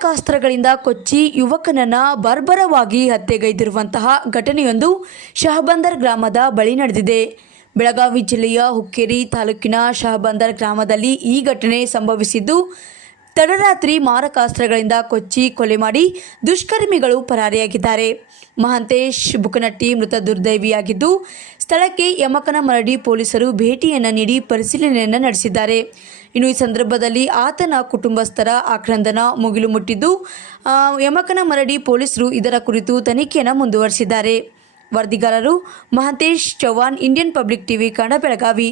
ಮಾರಕಾಸ್ತ್ರಗಳಿಂದ ಕೊಚ್ಚಿ ಯುವಕನನ್ನ ಬರ್ಬರವಾಗಿ ಹತ್ಯೆಗೈದಿರುವಂತಹ ಘಟನೆಯೊಂದು ಶಹಬಂದರ್ ಗ್ರಾಮದ ಬಳಿ ನಡೆದಿದೆ. ಬೆಳಗಾವಿ ಜಿಲ್ಲೆಯ ಹುಕ್ಕೇರಿ ತಾಲೂಕಿನ ಶಹಬಂದರ್ ಗ್ರಾಮದಲ್ಲಿ ಈ ಘಟನೆ ಸಂಭವಿಸಿದ್ದು, ತಡರಾತ್ರಿ ಮಾರಕಾಸ್ತ್ರಗಳಿಂದ ಕೊಚ್ಚಿ ಕೊಲೆ ಮಾಡಿ ದುಷ್ಕರ್ಮಿಗಳು ಪರಾರಿಯಾಗಿದ್ದಾರೆ. ಮಹಾಂತೇಶ್ ಬುಕನಟ್ಟಿ ಮೃತ ದುರ್ದೈವಿಯಾಗಿದ್ದು, ಸ್ಥಳಕ್ಕೆ ಯಮಕನಮರಡಿ ಪೊಲೀಸರು ಭೇಟಿಯನ್ನು ನೀಡಿ ಪರಿಶೀಲನೆಯನ್ನು ನಡೆಸಿದ್ದಾರೆ. ಇನ್ನು ಈ ಸಂದರ್ಭದಲ್ಲಿ ಆತನ ಕುಟುಂಬಸ್ಥರ ಆಕ್ರಂದನ ಮುಗಿಲು ಮುಟ್ಟಿದ್ದು, ಯಮಕನಮರಡಿ ಪೊಲೀಸರು ಇದರ ಕುರಿತು ತನಿಖೆಯನ್ನು ಮುಂದುವರಿಸಿದ್ದಾರೆ. ವರದಿಗಾರರು Mahantesh Chauhan, Indian public TV Kannada, Belagavi.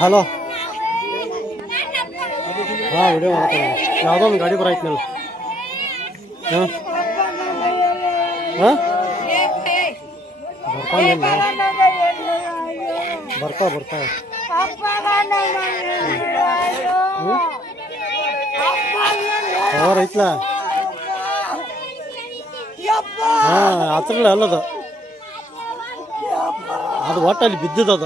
Hello, ಹಾಂ, ವಿಡಿಯೋ ಮಾಡ್ತಾರೆ. ಯಾವುದೋ ಒಂದು ಗಾಡಿ ಬರಾಯ್ತನಲ್ಲ. ಹಾಂ ಹಾಂ ಬರ್ತಾವ ಅವರ ಐತ್ಲ. ಹಾಂ, ಹತ್ರಲ್ಲ ಅಲ್ಲದ ಅದು ಒಟ್ಟಲ್ಲಿ ಬಿದ್ದದ.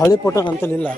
ಹಳ್ಳಿ ಪೋಟೋ ಅಂತಲಿಲ್ಲ.